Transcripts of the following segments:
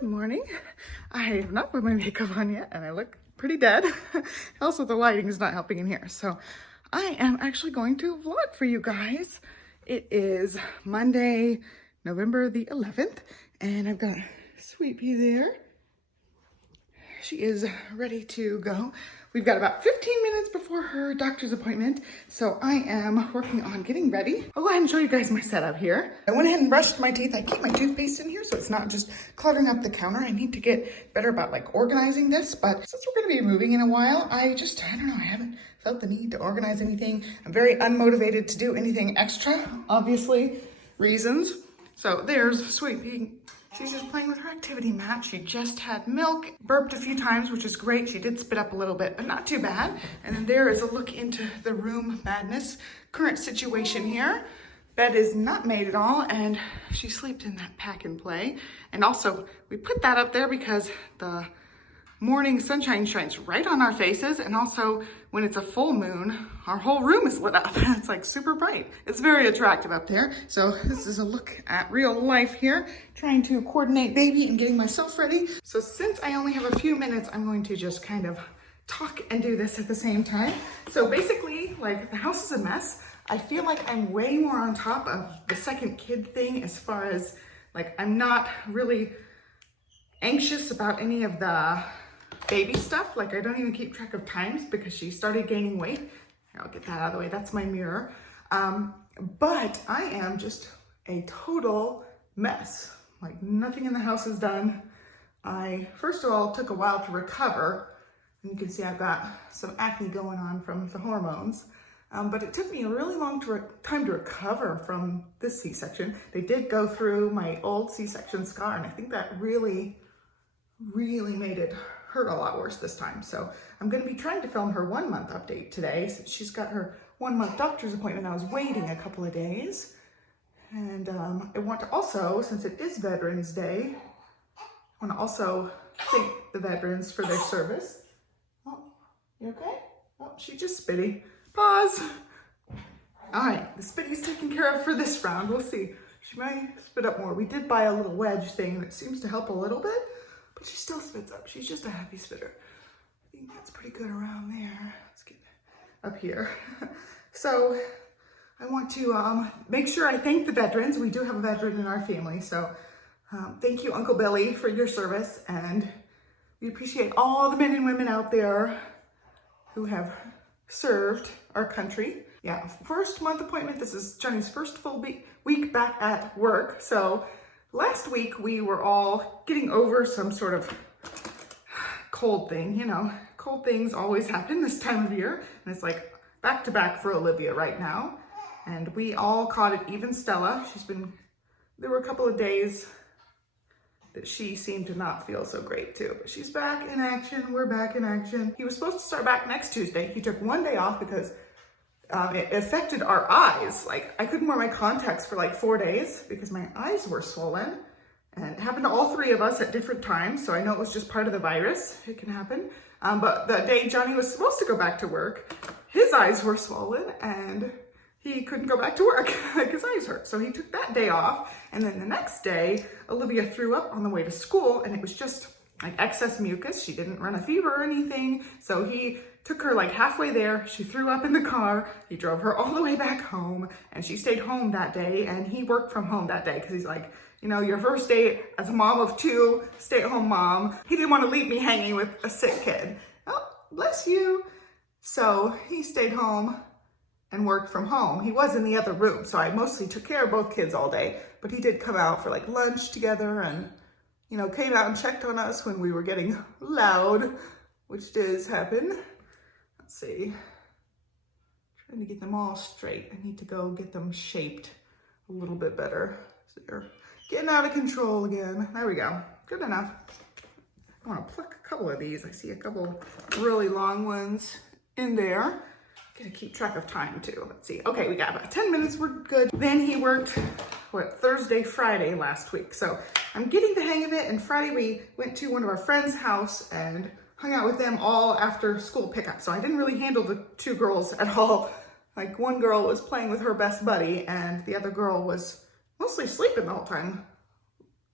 Good morning. I have not put my makeup on yet and I look pretty dead. Also, the lighting is not helping in here. So I am actually going to vlog for you guys. It is Monday, November the 11th, and I've got Sweet Pea there. She is ready to go. We've got about 15 minutes before her doctor's appointment, so I am working on getting ready. I'll go ahead and show you guys my setup here. I went ahead and brushed my teeth. I keep my toothpaste in here so it's not just cluttering up the counter. I need to get better about like organizing this, but since we're gonna be moving in a while, I don't know, I haven't felt the need to organize anything. I'm very unmotivated to do anything extra, obviously, reasons. So there's Sweet Pea. She's just playing with her activity mat. She just had milk, burped a few times, which is great. She did spit up a little bit, but not too bad. And then there is a look into the room madness. Current situation here. Bed is not made at all, and she sleeps in that pack and play. And also, we put that up there because the morning sunshine shines right on our faces, and also when it's a full moon, our whole room is lit up. It's like super bright. It's very attractive up there. So this is a look at real life here, trying to coordinate baby and getting myself ready. So since I only have a few minutes, I'm going to just kind of talk and do this at the same time. So basically, like, the house is a mess. I feel like I'm way more on top of the second kid thing as far as, like, I'm not really anxious about any of the baby stuff. Like, I don't even keep track of times because she started gaining weight. Here, I'll get that out of the way. That's my mirror. But I am just a total mess. Like, nothing in the house is done. I, first of all, took a while to recover. And you can see I've got some acne going on from the hormones. But it took me a really long time to recover from this C-section. They did go through my old C-section scar, and I think that really made it hurt a lot worse this time. So I'm going to be trying to film her 1 month update today, since she's got her 1 month doctor's appointment. I was waiting a couple of days, and I want to also, since it is Veterans Day, I want to also thank the veterans for their service. Oh, you okay? Oh, she just spitty. Pause. All right, the spitty's taken care of for this round. We'll see. She might spit up more. We did buy a little wedge thing, and it seems to help a little bit. But she still spits up. She's just a happy spitter. I think that's pretty good around there. Let's get up here. So I want to make sure I thank the veterans. We do have a veteran in our family. So thank you, Uncle Billy, for your service. And we appreciate all the men and women out there who have served our country. Yeah, first month appointment. This is Johnny's first full week back at work. So last week, we were all getting over some sort of cold thing. You know, cold things always happen this time of year. And it's like back to back for Olivia right now. And we all caught it, even Stella. There were a couple of days that she seemed to not feel so great too. But she's back in action. We're back in action. He was supposed to start back next Tuesday. He took 1 day off because it affected our eyes. Like, I couldn't wear my contacts for like 4 days because my eyes were swollen, and it happened to all three of us at different times. So I know it was just part of the virus. It can happen. But the day Johnny was supposed to go back to work, his eyes were swollen and he couldn't go back to work. Like, his eyes hurt. So he took that day off. And then the next day, Olivia threw up on the way to school, and it was just like excess mucus. She didn't run a fever or anything. So he took her like halfway there. She threw up in the car. He drove her all the way back home, and she stayed home that day. And he worked from home that day because he's like, you know, your first day as a mom of two, stay-at-home mom. He didn't want to leave me hanging with a sick kid. Oh, bless you. So he stayed home and worked from home. He was in the other room, so I mostly took care of both kids all day. But he did come out for like lunch together, and, you know, came out and checked on us when we were getting loud, which does happen. Let's see. Trying to get them all straight. I need to go get them shaped a little bit better. So they're getting out of control again. There we go. Good enough. I want to pluck a couple of these. I see a couple really long ones in there. Gotta keep track of time too. Let's see. Okay, we got about 10 minutes. We're good. Then he worked, Thursday, Friday last week. So I'm getting the hang of it. And Friday we went to one of our friends' house and hung out with them all after school pickup. So I didn't really handle the two girls at all. Like, one girl was playing with her best buddy, and the other girl was mostly sleeping the whole time.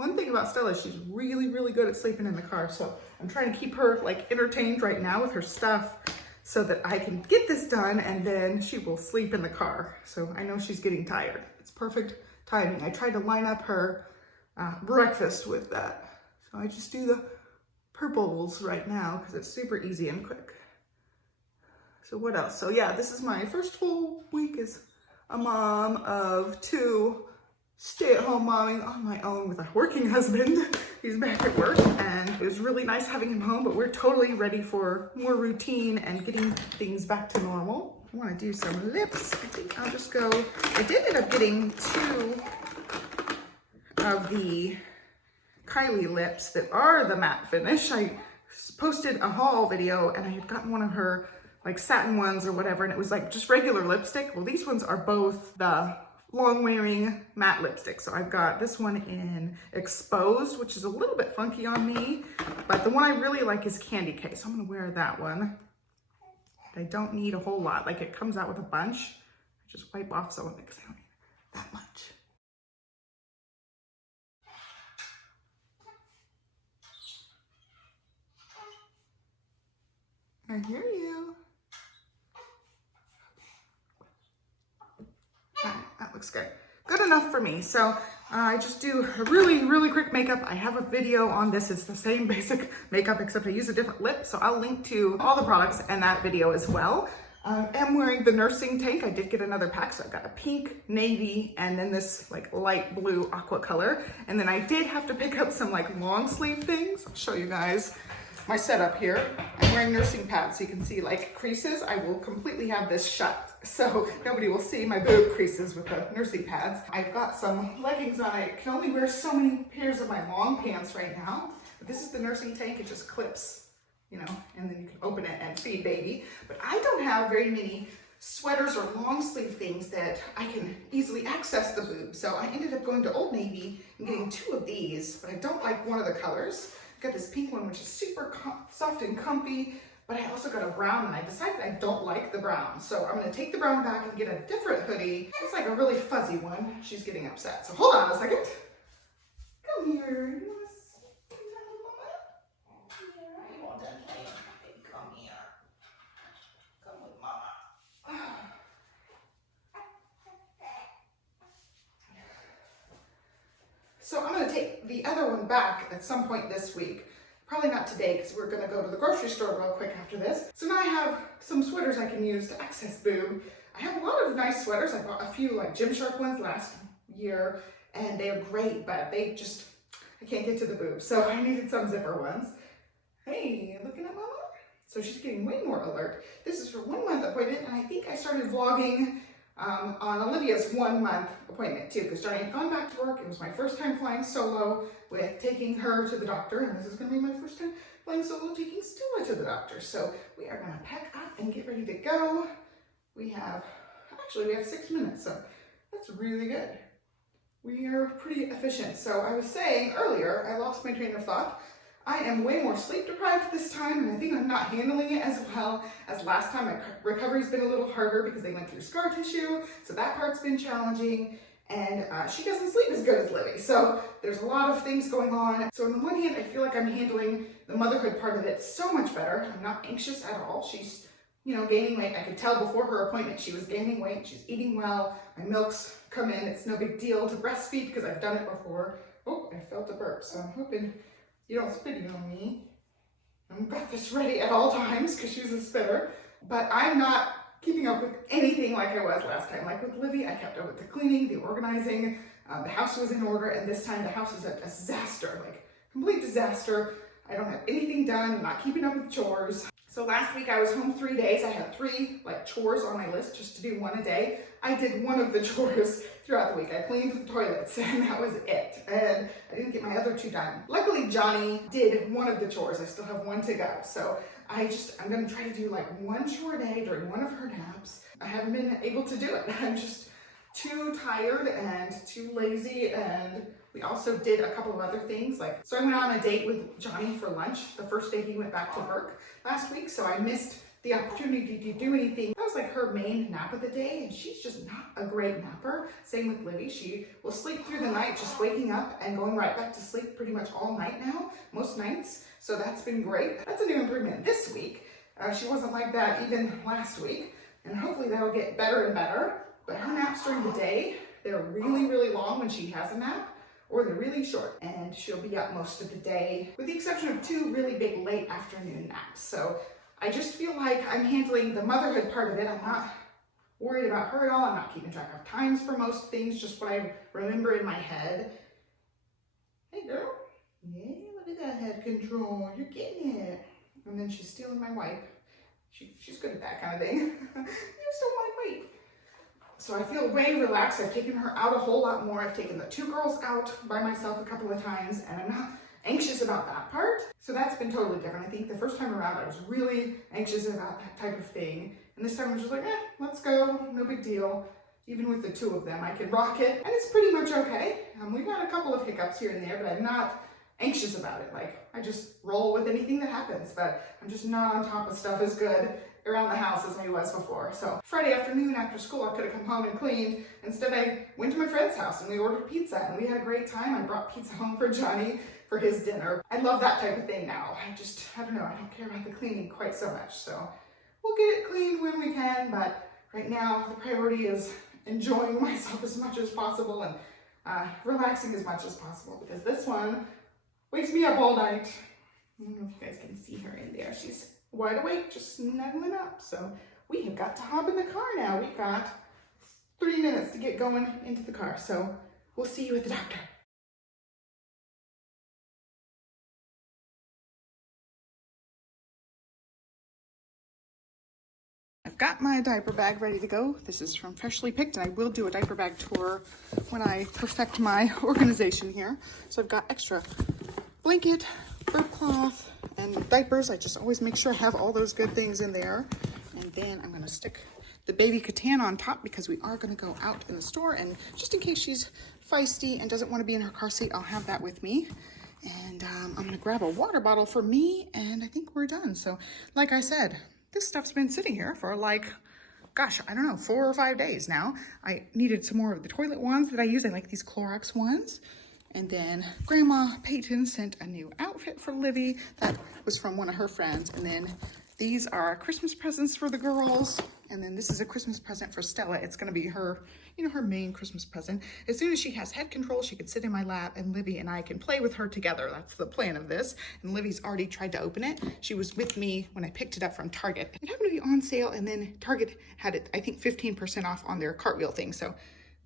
One thing about Stella is she's really, really good at sleeping in the car. So I'm trying to keep her like entertained right now with her stuff so that I can get this done and then she will sleep in the car. So I know she's getting tired. It's perfect timing. I tried to line up her breakfast with that. So I just do the purples right now because it's super easy and quick. So what else? So yeah, this is my first full week as a mom of 2 stay-at-home momming on my own with a working husband. He's back at work and it was really nice having him home, but we're totally ready for more routine and getting things back to normal. I want to do some lips. I think I'll just go, I did end up getting 2 of the Kylie lips that are the matte finish. I posted a haul video and I had gotten one of her like satin ones or whatever, and it was like just regular lipstick. Well, these ones are both the long wearing matte lipstick. So I've got this one in Exposed, which is a little bit funky on me, but the one I really like is Candy Cane. So I'm gonna wear that one. I don't need a whole lot. Like it comes out with a bunch. I just wipe off some of it because I don't need that much. I hear you. All right, that looks good. Good enough for me. So I just do a really, really quick makeup. I have a video on this. It's the same basic makeup, except I use a different lip. So I'll link to all the products and that video as well. I'm wearing the nursing tank. I did get another pack. So I've got a pink, navy, and then this like light blue aqua color. And then I did have to pick up some like long sleeve things. I'll show you guys my setup here. I'm wearing nursing pads so you can see like creases. I will completely have this shut so nobody will see my boob creases with the nursing pads. I've got some leggings on. I can only wear so many pairs of my long pants right now. But this is the nursing tank. It just clips, you know, and then you can open it and feed baby. But I don't have very many sweaters or long sleeve things that I can easily access the boob. So I ended up going to Old Navy and getting 2 of these, but I don't like one of the colors. Got this pink one, which is super soft and comfy, but I also got a brown and I decided I don't like the brown. So I'm gonna take the brown back and get a different hoodie. It's like a really fuzzy one. She's getting upset. So hold on a second. Come here. You wanna spend time with Mama? Yeah, you want that play? Come here. Come with Mama. So I'm gonna take the other one back at some point this week. Probably not today because we're gonna go to the grocery store real quick after this. So now I have some sweaters I can use to access boob. I have a lot of nice sweaters. I bought a few like Gymshark ones last year and they're great, but they just, I can't get to the boob. So I needed some zipper ones. Hey, looking at Mama? So she's getting way more alert. This is her 1 month appointment and I think I started vlogging on Olivia's 1 month appointment too, because Johnny had gone back to work. It was my first time flying solo with taking her to the doctor, and this is gonna be my first time flying solo taking Stella to the doctor. So we are gonna pack up and get ready to go. We have 6 minutes, so that's really good. We are pretty efficient. So I was saying earlier, I lost my train of thought. I am way more sleep deprived this time, and I think I'm not handling it as well as last time. My recovery's been a little harder because they went through scar tissue, so that part's been challenging, and she doesn't sleep as good as Livy. So there's a lot of things going on. So on the one hand, I feel like I'm handling the motherhood part of it so much better. I'm not anxious at all. She's, you know, gaining weight. I could tell before her appointment she was gaining weight. She's eating well. My milks come in. It's no big deal to breastfeed because I've done it before. Oh, I felt a burp, so I'm hoping you don't spit it on me. I've got this ready at all times because she's a spitter, but I'm not keeping up with anything like I was last time. Like with Livy, I kept up with the cleaning, the organizing, the house was in order, and this time the house is a disaster, like complete disaster. I don't have anything done, I'm not keeping up with chores. So last week I was home 3 days. I had 3 like chores on my list just to do 1 a day. I did 1 of the chores throughout the week. I cleaned the toilets and that was it. And I didn't get my other 2 done. Luckily Johnny did 1 of the chores. I still have 1 to go. So I'm gonna try to do like 1 chore a day during 1 of her naps. I haven't been able to do it. I'm just too tired and too lazy, and we also did a couple of other things. So I went on a date with Johnny for lunch the first day he went back to work last week, so I missed the opportunity to do anything. That was like her main nap of the day, and she's just not a great napper. Same with Livy. She will sleep through the night, just waking up and going right back to sleep pretty much all night now, most nights. So that's been great. That's a new improvement this week. She wasn't like that even last week, and hopefully that'll get better and better. But her naps during the day, they're really, really long when she has a nap, or they're really short, and she'll be up most of the day, with the exception of 2 really big late afternoon naps. So I just feel like I'm handling the motherhood part of it. I'm not worried about her at all. I'm not keeping track of times for most things, just what I remember in my head. Hey girl, yeah, look at that head control, you're getting it. And then she's stealing my wipe. She's good at that kind of thing. You stole my wipe. So I feel way relaxed. I've taken her out a whole lot more. I've taken the 2 girls out by myself a couple of times, and I'm not anxious about that part. So that's been totally different. I think the first time around I was really anxious about that type of thing. And this time I was just like, let's go, no big deal. Even with the 2 of them, I can rock it, and it's pretty much okay. We've had a couple of hiccups here and there, but I'm not anxious about it. Like, I just roll with anything that happens, but I'm just not on top of stuff as good around the house as I was before. So Friday afternoon after school, I could have come home and cleaned. Instead, I went to my friend's house and we ordered pizza, and we had a great time. I brought pizza home for Johnny for his dinner. I love that type of thing now. I don't know, I don't care about the cleaning quite so much. So we'll get it cleaned when we can, but right now the priority is enjoying myself as much as possible and relaxing as much as possible, because this one wakes me up all night. I don't know if you guys can see her in there. She's wide awake, just snuggling up. So we have got to hop in the car now. We've got 3 minutes to get going into the car. So we'll see you at the doctor. I've got my diaper bag ready to go. This is from Freshly Picked, and I will do a diaper bag tour when I perfect my organization here. So I've got extra blanket, burp cloth, and diapers. I just always make sure I have all those good things in there. And then I'm gonna stick the baby Catan on top, because we are gonna go out in the store, and just in case she's feisty and doesn't wanna be in her car seat, I'll have that with me. And I'm gonna grab a water bottle for me, and I think we're done. So like I said, this stuff's been sitting here for like, gosh, I don't know, 4 or 5 days now. I needed some more of the toilet ones that I use. I like these Clorox ones. And then Grandma Peyton sent a new outfit for Livy that was from one of her friends. And then these are Christmas presents for the girls. And then this is a Christmas present for Stella. It's gonna be her, her main Christmas present. As soon as she has head control, she can sit in my lap, and Livy and I can play with her together. That's the plan of this. And Livy's already tried to open it. She was with me when I picked it up from Target. It happened to be on sale, and then Target had it, I think 15% off on their cartwheel thing. So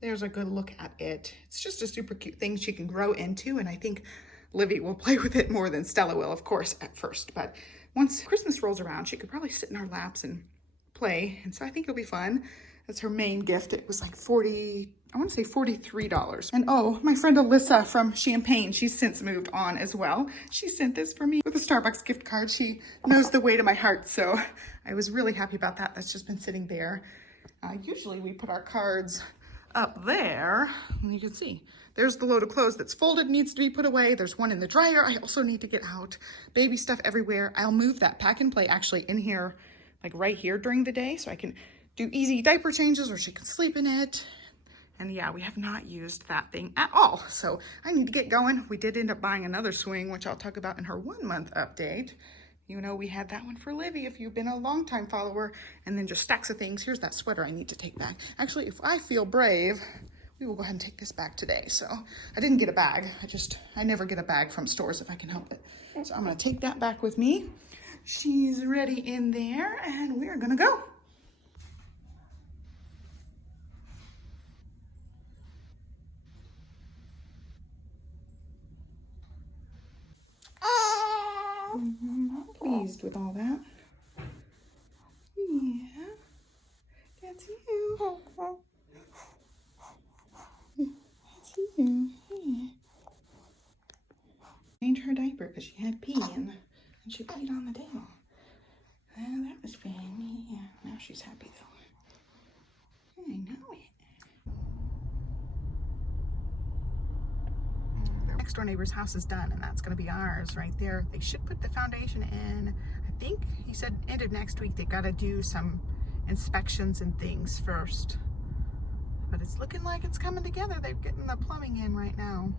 there's a good look at it. It's just a super cute thing she can grow into, and I think Livy will play with it more than Stella will, of course, at first. But once Christmas rolls around, she could probably sit in our laps and play, and so I think it'll be fun. That's her main gift. It was like $43. And oh, my friend Alyssa from Champaign, she's since moved on as well. She sent this for me with a Starbucks gift card. She knows the way to my heart, so I was really happy about that. That's just been sitting there. Usually we put our cards up there, and you can see there's the load of clothes that's folded, needs to be put away. There's one in the dryer I also need to get out. Baby stuff everywhere. I'll move that pack and play actually in here, like right here during the day, so I can do easy diaper changes, or she can sleep in it. And yeah, we have not used that thing at all, so I need to get going. We did end up buying another swing, which I'll talk about in her 1-month update. We had that one for Livy if you've been a long-time follower. And then just stacks of things. Here's that sweater I need to take back. Actually, if I feel brave, we will go ahead and take this back today. So I didn't get a bag. I never get a bag from stores if I can help it. So I'm gonna take that back with me. She's ready in there, and we're gonna go. I'm pleased with all that. Yeah, that's you. That's you. Yeah. Change her diaper because she had pee and she peed on the table. That was fun. Yeah, now she's happy though. I know it. The next door neighbor's house is done, and that's going to be ours right there. They should put the foundation in, I think he said end of next week they gotta do some inspections and things first. But it's looking like it's coming together. They're getting the plumbing in right now.